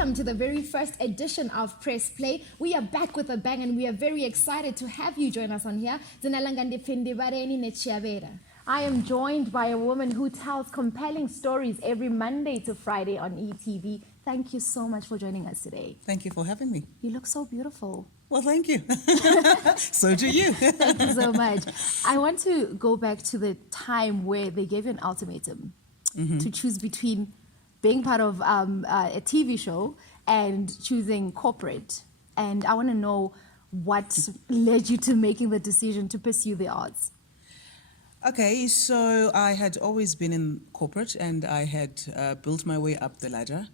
welcome to the very first edition of Press Play. We are back with a bang and we are very excited to have you join us on here. I am joined by a woman who tells compelling stories every Monday to Friday on ETV. Thank you so much for joining us today. Thank you for having me. You look so beautiful. Well, thank you. So do you. Thank you so much. I want to go back to the time where they gave you an ultimatum to choose between being part of a TV show and choosing corporate. And I want to know what led you to making the decision to pursue the arts. Okay, so I had always been in corporate and I had built my way up the ladder.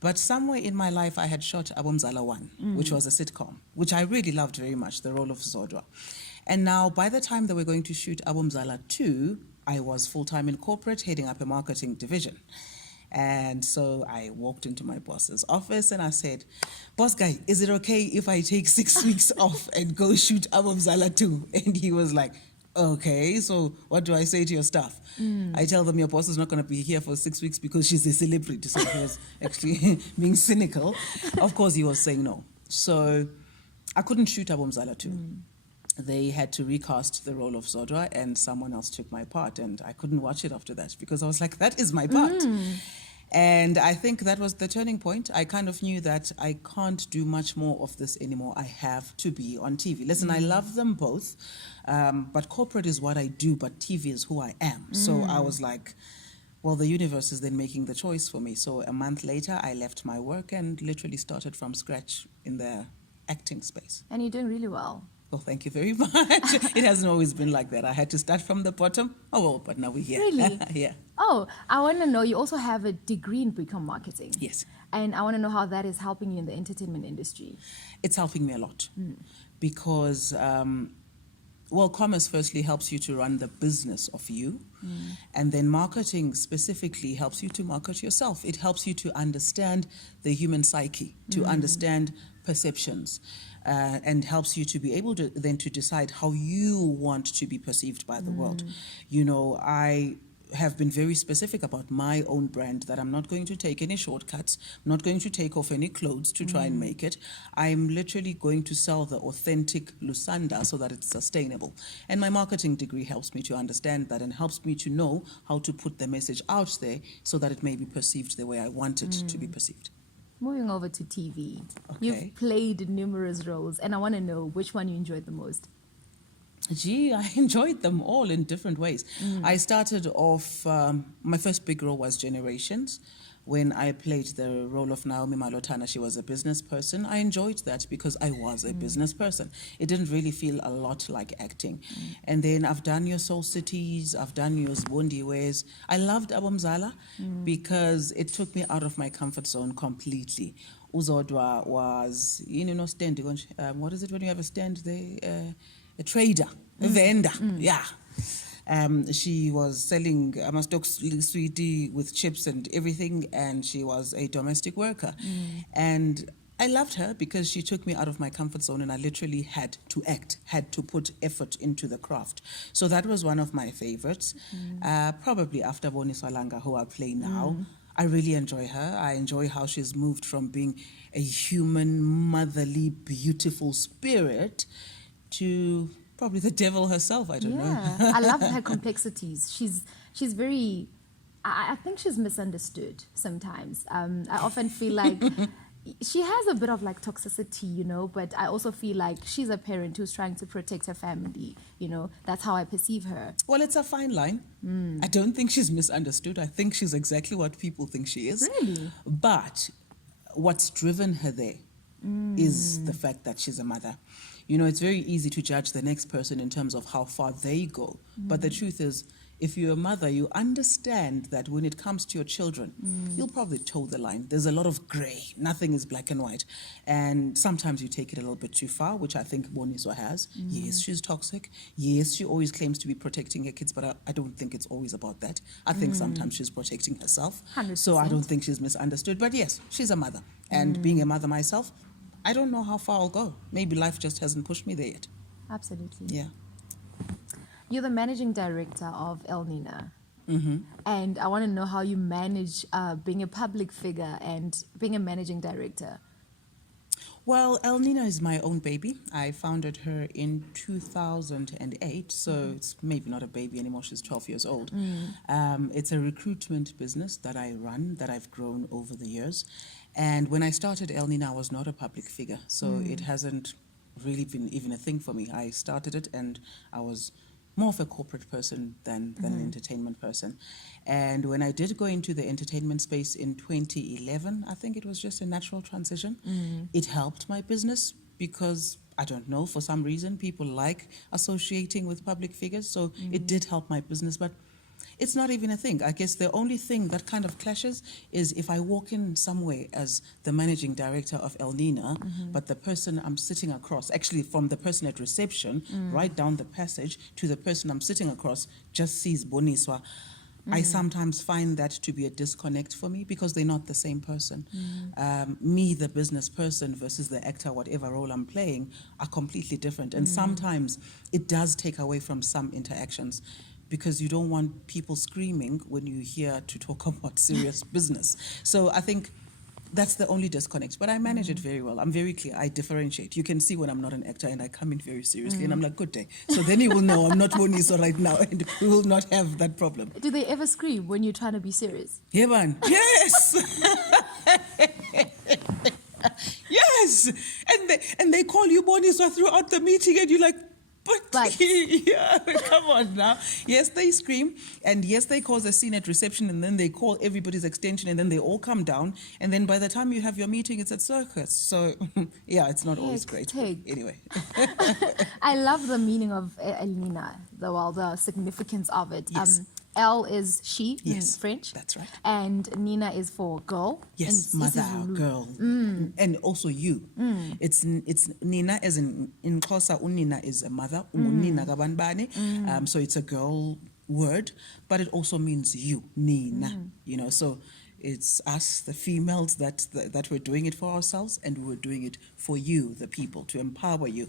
But somewhere in my life, I had shot Abomzala 1, which was a sitcom, which I really loved very much, the role of Zodwa. And now, by the time that we're going to shoot Abomzala 2, I was full-time in corporate, heading up a marketing division. And so I walked into my boss's office and I said, "Boss guy, is it okay if I take 6 weeks off and go shoot Abomzala 2? And he was like, "Okay, so what do I say to your staff?" I tell them your boss is not going to be here for 6 weeks because she's a celebrity. So he was actually being cynical. Of course, he was saying no. So I couldn't shoot Abomzala 2. They had to recast the role of Zodwa and someone else took my part. And I couldn't watch it after that because I was like, that is my part. And I think that was the turning point. I kind of knew that I can't do much more of this anymore. I have to be on TV. Listen, I love them both, but corporate is what I do, but TV is who I am. So I was like, well, the universe is then making the choice for me. So a month later, I left my work and literally started from scratch in the acting space. And you're doing really well. Well, thank you very much. It hasn't always been like that. I had to start from the bottom. Oh, well, but now we're here. Really? Yeah. Oh, I want to know, you also have a degree in become marketing. Yes. And I want to know how that is helping you in the entertainment industry. It's helping me a lot because, well, commerce firstly helps you to run the business of you. And then marketing specifically helps you to market yourself. It helps you to understand the human psyche, to understand perceptions. And helps you to be able to then to decide how you want to be perceived by the world. You know, I have been very specific about my own brand that I'm not going to take any shortcuts, I'm not going to take off any clothes to try and make it. I'm literally going to sell the authentic Lusanda so that it's sustainable. And my marketing degree helps me to understand that and helps me to know how to put the message out there so that it may be perceived the way I want it to be perceived. Moving over to TV, Okay. you've played numerous roles, and I want to know which one you enjoyed the most. Gee, I enjoyed them all in different ways. I started off, my first big role was Generations, when I played the role of Naomi Malotana. She was a business person. I enjoyed that because I was a business person. It didn't really feel a lot like acting. And then I've done your Soul Cities, I've done your Zbondi Ways. I loved Abomzala because it took me out of my comfort zone completely. Uzodwa was, stand, what is it when you have a stand there? A trader, a vendor, yeah. She was selling Amastock sweetie with chips and everything, and she was a domestic worker. And I loved her because she took me out of my comfort zone and I literally had to act, had to put effort into the craft. So that was one of my favorites. Probably after Boni Swalanga, who I play now. I really enjoy her. I enjoy how she's moved from being a human, motherly, beautiful spirit to probably the devil herself. I don't know. I love her complexities. She's very, I think she's misunderstood sometimes. I often feel like she has a bit of like toxicity, but I also feel like she's a parent who's trying to protect her family. That's how I perceive her. Well, it's a fine line. I don't think she's misunderstood. I think she's exactly what people think she is. Really? But what's driven her there is the fact that she's a mother. It's very easy to judge the next person in terms of how far they go. But the truth is, if you're a mother, you understand that when it comes to your children, you'll probably toe the line. There's a lot of gray. Nothing is black and white. And sometimes you take it a little bit too far, which I think Boniswa has. Yes, she's toxic. Yes, she always claims to be protecting her kids, but I don't think it's always about that. I think sometimes she's protecting herself. 100%. So I don't think she's misunderstood. But yes, she's a mother. And being a mother myself, I don't know how far I'll go. Maybe life just hasn't pushed me there yet. Absolutely. Yeah. You're the managing director of El Nino. And I want to know how you manage being a public figure and being a managing director. Well, El Nino is my own baby. I founded her in 2008, so it's maybe not a baby anymore. She's 12 years old. It's a recruitment business that I run, that I've grown over the years. And when I started El Nino, I was not a public figure, so it hasn't really been even a thing for me. I started it and I was more of a corporate person than an entertainment person. And when I did go into the entertainment space in 2011, I think it was just a natural transition. It helped my business because, I don't know, for some reason, people like associating with public figures. So it did help my business, but it's not even a thing. I guess the only thing that kind of clashes is if I walk in somewhere as the managing director of El Nina, but the person I'm sitting across, actually from the person at reception, right down the passage to the person I'm sitting across, just sees Boniswa. I sometimes find that to be a disconnect for me because they're not the same person. Me, the business person, versus the actor, whatever role I'm playing, are completely different. And sometimes it does take away from some interactions, because you don't want people screaming when you're here to talk about serious business. So I think that's the only disconnect. But I manage it very well. I'm very clear. I differentiate. You can see when I'm not an actor and I come in very seriously and I'm like, good day. So then you will know I'm not Boniso right now and we will not have that problem. Do they ever scream when you're trying to be serious? Yeah, man. Yes! Yes! And they call you Boniso throughout the meeting and you're like, but yeah, come on now. Yes, they scream, and yes, they cause a scene at reception, and then they call everybody's extension, and then they all come down, and then by the time you have your meeting, it's at circus. So, yeah, it's not always great. Anyway. I love the meaning of El Nina, the significance of it. Yes. El is she in French. That's right. And Nina is for girl. Yes, mother, girl. And also you. It's Nina as in Xhosa, unina is a mother, unina kabanbane. So it's a girl word, but it also means you, Nina. You know, so it's us, the females, that we're doing it for ourselves, and we're doing it for you, the people, to empower you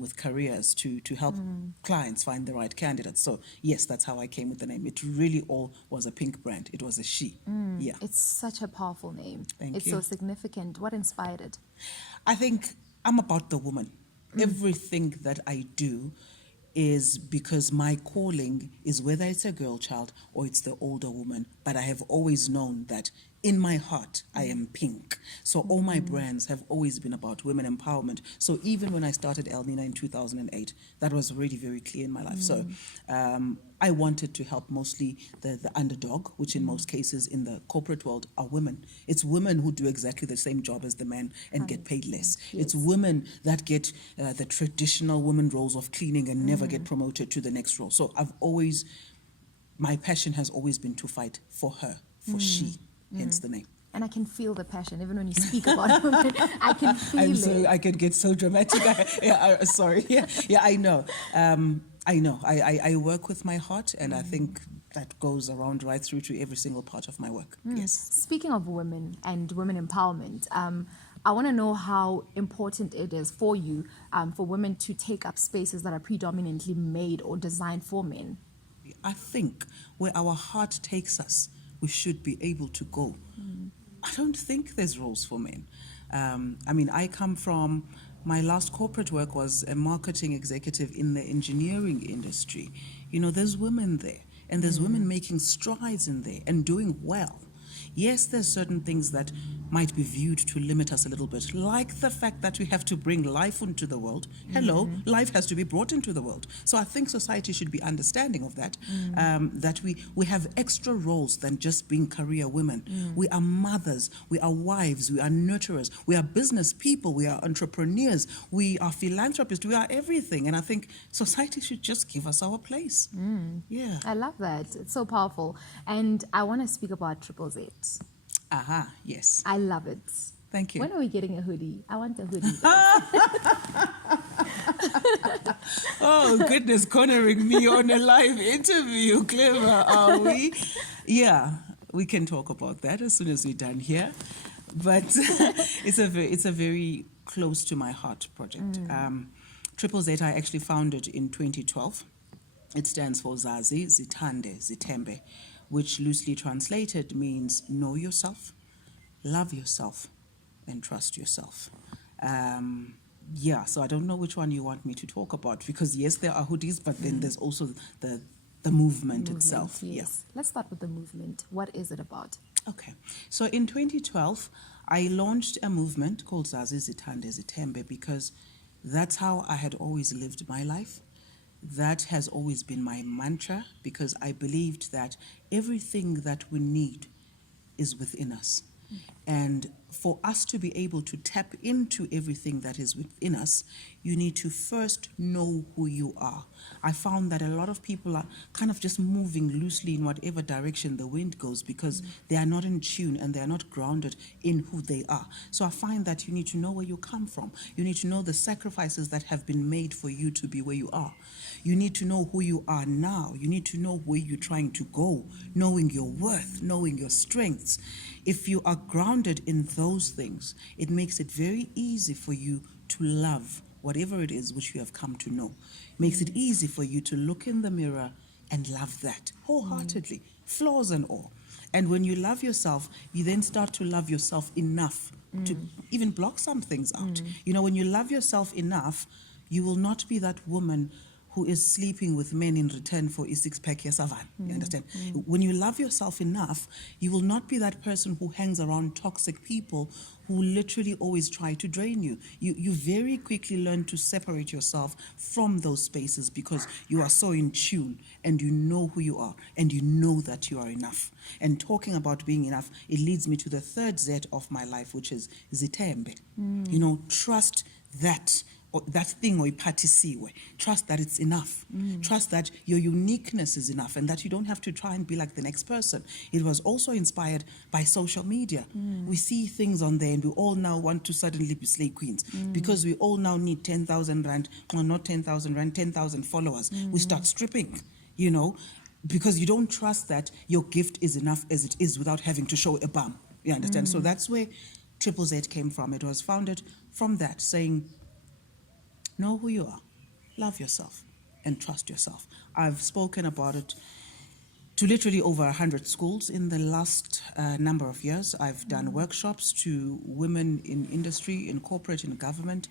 with careers, to help clients find the right candidates. So yes, that's how I came with the name. It really all was a pink brand. It was a she. Yeah. It's such a powerful name. Thank you. So significant. What inspired it? I think I'm about the woman. Everything that I do is because my calling is, whether it's a girl child or it's the older woman, but I have always known that in my heart, I am pink. So all my brands have always been about women empowerment. So even when I started El Nina in 2008, that was already very clear in my life. So I wanted to help mostly the underdog, which in most cases in the corporate world are women. It's women who do exactly the same job as the man and get paid less. Yes. It's women that get the traditional women roles of cleaning and never get promoted to the next role. So my passion has always been to fight for her, for she. Hence the name. And I can feel the passion, even when you speak about women. I can feel it. I can get so dramatic. Sorry. Yeah, I know. I work with my heart, and I think that goes around right through to every single part of my work. Yes. Speaking of women and women empowerment, I want to know how important it is for you for women to take up spaces that are predominantly made or designed for men. I think where our heart takes us, we should be able to go. I don't think there's roles for men. I come from, my last corporate work was a marketing executive in the engineering industry. You know, there's women there, and there's women making strides in there and doing well. Yes, there's certain things that might be viewed to limit us a little bit, like the fact that we have to bring life into the world. Hello, life has to be brought into the world. So I think society should be understanding of that, that we have extra roles than just being career women. We are mothers, we are wives, we are nurturers, we are business people, we are entrepreneurs, we are philanthropists, we are everything. And I think society should just give us our place. Yeah. I love that. It's so powerful. And I want to speak about Triple Z. Aha, yes. I love it. Thank you. When are we getting a hoodie? I want a hoodie. Oh, goodness, cornering me on a live interview. Clever, are we? Yeah, we can talk about that as soon as we're done here. But it's a very close to my heart project. Triple Zeta I actually founded in 2012. It stands for Zazi, Zitande, Zitembe, which loosely translated means know yourself, love yourself, and trust yourself. So I don't know which one you want me to talk about, because yes, there are hoodies, but then there's also the movement itself. Yes. Let's start with the movement. What is it about? Okay. So in 2012, I launched a movement called Zazi Zitande Zitembe because that's how I had always lived my life. That has always been my mantra, because I believed that everything that we need is within us. And for us to be able to tap into everything that is within us, you need to first know who you are. I found that a lot of people are kind of just moving loosely in whatever direction the wind goes, because they are not in tune and they are not grounded in who they are. So I find that you need to know where you come from. You need to know the sacrifices that have been made for you to be where you are. You need to know who you are now. You need to know where you're trying to go, knowing your worth, knowing your strengths. If you are grounded in those things, it makes it very easy for you to love whatever it is which you have come to know. It makes it easy for you to look in the mirror and love that wholeheartedly, flaws and all. And when you love yourself, you then start to love yourself enough to even block some things out. You know, when you love yourself enough, you will not be that woman who is sleeping with men in return for a six-pack savan. You understand? When you love yourself enough, you will not be that person who hangs around toxic people who literally always try to drain you. You very quickly learn to separate yourself from those spaces, because you are so in tune and you know who you are and you know that you are enough. And talking about being enough, it leads me to the third Z of my life, which is Zitembe. You know, trust that thing or iphathisiwe. Trust that it's enough. Trust that your uniqueness is enough and that you don't have to try and be like the next person. It was also inspired by social media. We see things on there and we all now want to suddenly be slay queens, because we all now need 10,000 rand, or not 10,000 rand, 10,000 followers. We start stripping, you know, because you don't trust that your gift is enough as it is without having to show a bum. You understand? So that's where Triple Z came from. It was founded from that, saying, know who you are, love yourself, and trust yourself. I've spoken about it to literally over 100 schools in the last number of years. I've done workshops to women in industry, in corporate, in government.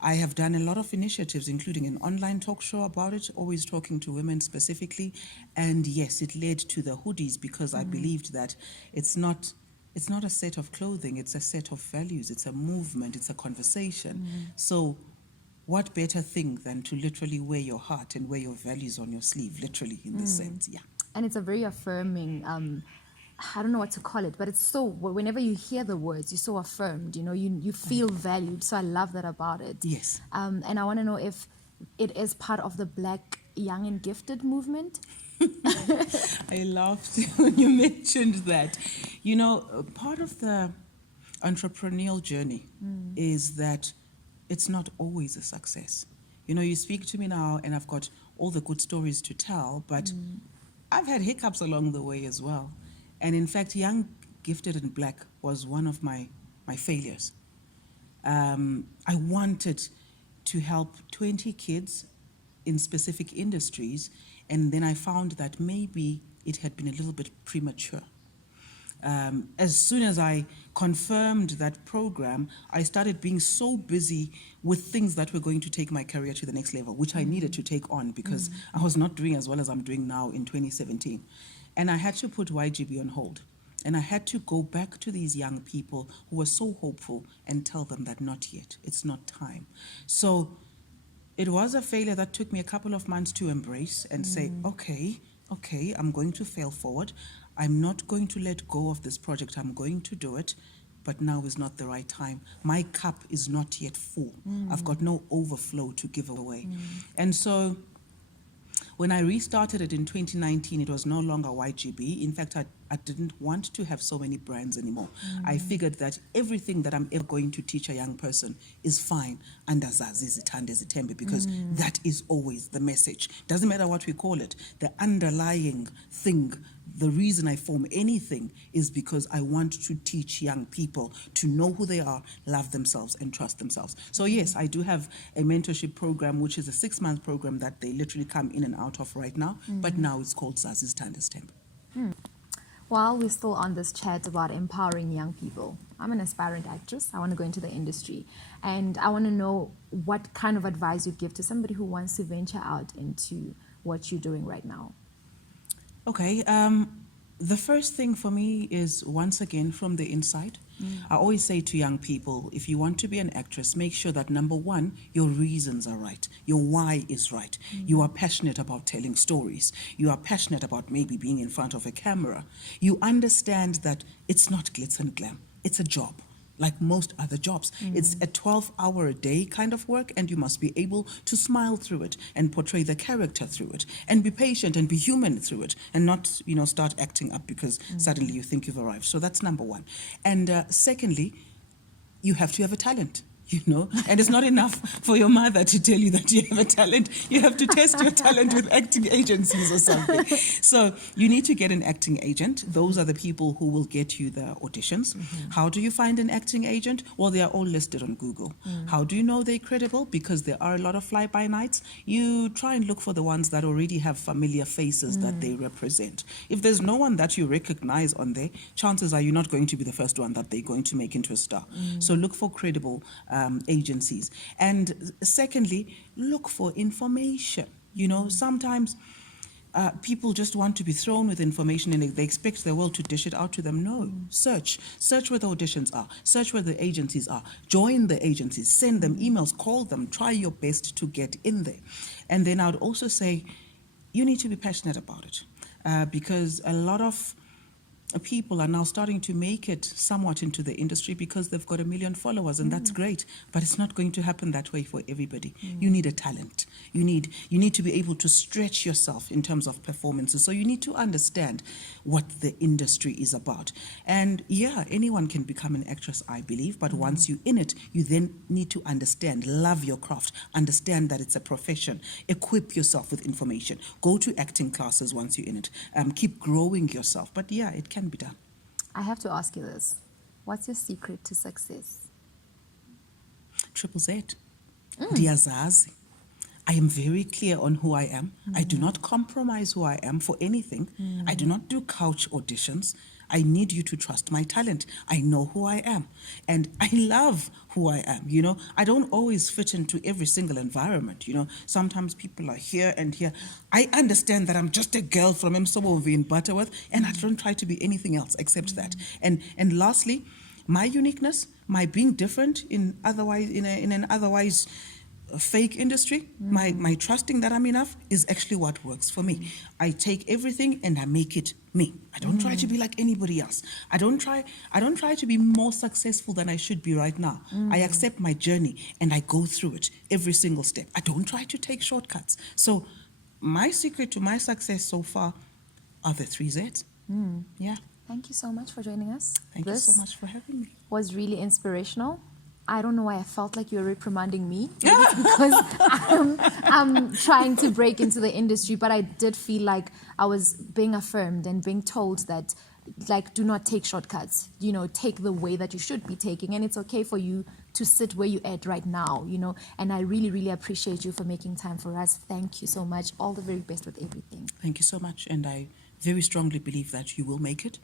I have done a lot of initiatives, including an online talk show about it, always talking to women specifically. And yes, it led to the hoodies, because I believed that it's not a set of clothing, it's a set of values, it's a movement, it's a conversation. So what better thing than to literally wear your heart and wear your values on your sleeve, literally, in this sense. Yeah. And it's a very affirming, I don't know what to call it, but it's so, whenever you hear the words, you're so affirmed, you know, you feel valued. So I love that about it. Yes. And I want to know if it is part of the Black Young and Gifted movement. I laughed when you mentioned that. You know, part of the entrepreneurial journey is that it's not always a success. You know, you speak to me now and I've got all the good stories to tell, but I've had hiccups along the way as well. And in fact, Young, Gifted and Black was one of my failures. I wanted to help 20 kids in specific industries, and then I found that maybe it had been a little bit premature. As soon as I confirmed that program, I started being so busy with things that were going to take my career to the next level, which I needed to take on, because I was not doing as well as I'm doing now in 2017. And I had to put YGB on hold. And I had to go back to these young people who were so hopeful and tell them that not yet, it's not time. So it was a failure that took me a couple of months to embrace and say, okay, I'm going to fail forward. I'm not going to let go of this project. I'm going to do it, but now is not the right time. My cup is not yet full. I've got no overflow to give away. And so when I restarted it in 2019, it was no longer YGB. In fact, I I didn't want to have so many brands anymore. I figured that everything that I'm ever going to teach a young person is fine under Zazi Zithande Zitembe, because that is always the message. Doesn't matter what we call it. The underlying thing, the reason I form anything is because I want to teach young people to know who they are, love themselves, and trust themselves. So yes, I do have a mentorship program, which is a 6-month program that they literally come in and out of right now. But now it's called Zazi Zithande Zitembe. While we're still on this chat about empowering young people, I'm an aspiring actress. I want to go into the industry. And I want to know what kind of advice you'd give to somebody who wants to venture out into what you're doing right now. Okay, the first thing for me is, once again, from the inside. I always say to young people, if you want to be an actress, make sure that, number one, your reasons are right. Your why is right. You are passionate about telling stories. You are passionate about maybe being in front of a camera. You understand that it's not glitz and glam. It's a job, like most other jobs. It's a 12-hour-a-day kind of work, and you must be able to smile through it and portray the character through it and be patient and be human through it, and not, start acting up because suddenly you think you've arrived. So that's number one. And secondly, you have to have a talent. And it's not enough for your mother to tell you that you have a talent. You have to test your talent with acting agencies or something. So you need to get an acting agent. Those are the people who will get you the auditions. How do you find an acting agent? Well, they are all listed on Google. How do you know they're credible? Because there are a lot of fly-by-nights. You try and look for the ones that already have familiar faces that they represent. If there's no one that you recognize on there, chances are you're not going to be the first one that they're going to make into a star. So look for credible agencies. And secondly, look for information. Sometimes people just want to be thrown with information and they expect the world to dish it out to them. No, search where the auditions are, search where the agencies are, join the agencies, send them emails, call them, try your best to get in there. And then I would also say you need to be passionate about it, because a lot of people are now starting to make it somewhat into the industry because they've got 1 million followers, and that's great, but it's not going to happen that way for everybody. You need a talent. You need to be able to stretch yourself in terms of performances. So you need to understand what the industry is about. And yeah, anyone can become an actress, I believe, but once you're in it, you then need to understand, love your craft, understand that it's a profession, equip yourself with information, go to acting classes once you're in it, keep growing yourself. But yeah, it can be done. I have to ask you this. What's your secret to success? Triple Z. Ndiyazazi. I am very clear on who I am. I do not compromise who I am for anything. I do not do couch auditions. I need you to trust my talent. I know who I am. And I love who I am. I don't always fit into every single environment. Sometimes people are here and here. I understand that I'm just a girl from Msobovi in Butterworth, and I don't try to be anything else except that. And lastly, my uniqueness, my being different in an otherwise fake industry, my trusting that I'm enough is actually what works for me. I take everything and I make it me. I don't try to be like anybody else. I don't try to be more successful than I should be right now. I accept my journey and I go through it every single step. I don't try to take shortcuts. So my secret to my success so far are the 3 Zs. Yeah. Thank you so much for joining us. Thank you so much for having me. Was really inspirational. I don't know why I felt like you were reprimanding me. Maybe it's because I'm trying to break into the industry, but I did feel like I was being affirmed and being told that, do not take shortcuts. Take the way that you should be taking, and it's okay for you to sit where you're at right now. And I really, really appreciate you for making time for us. Thank you so much. All the very best with everything. Thank you so much, and I very strongly believe that you will make it.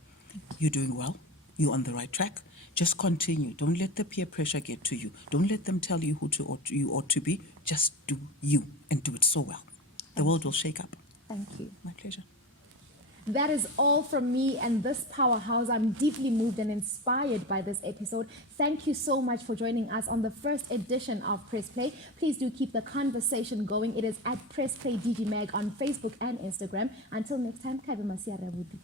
You're doing well. You're on the right track. Just continue. Don't let the peer pressure get to you. Don't let them tell you you ought to be. Just do you and do it so well. The world will shake up. Thank you. My pleasure. That is all from me and this powerhouse. I'm deeply moved and inspired by this episode. Thank you so much for joining us on the first edition of Press Play. Please do keep the conversation going. It is at Press Play DG Mag on Facebook and Instagram. Until next time, Kabe Masia Rabudi.